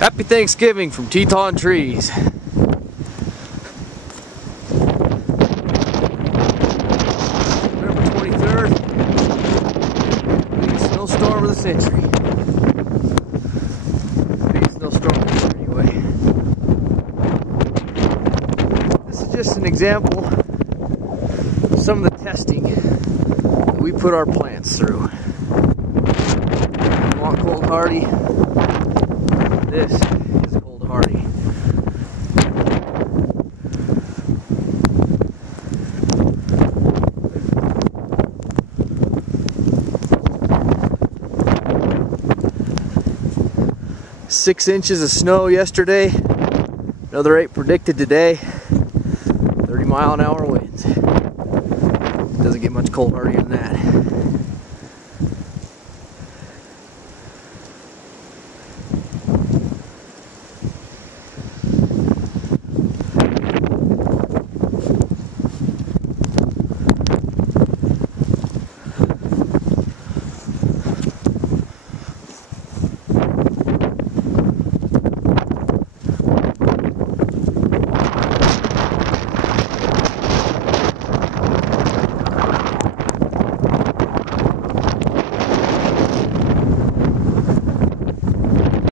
Happy Thanksgiving from Teton Trees. November 23rd, biggest snowstorm of the century. Biggest snowstorm of the year, anyway. This is just an example of some of the testing that we put our plants through. You want cold hardy? This is cold hardy. Six inches of snow yesterday, another 8 predicted today, 30-mile-an-hour winds. Doesn't get much cold hardier than that.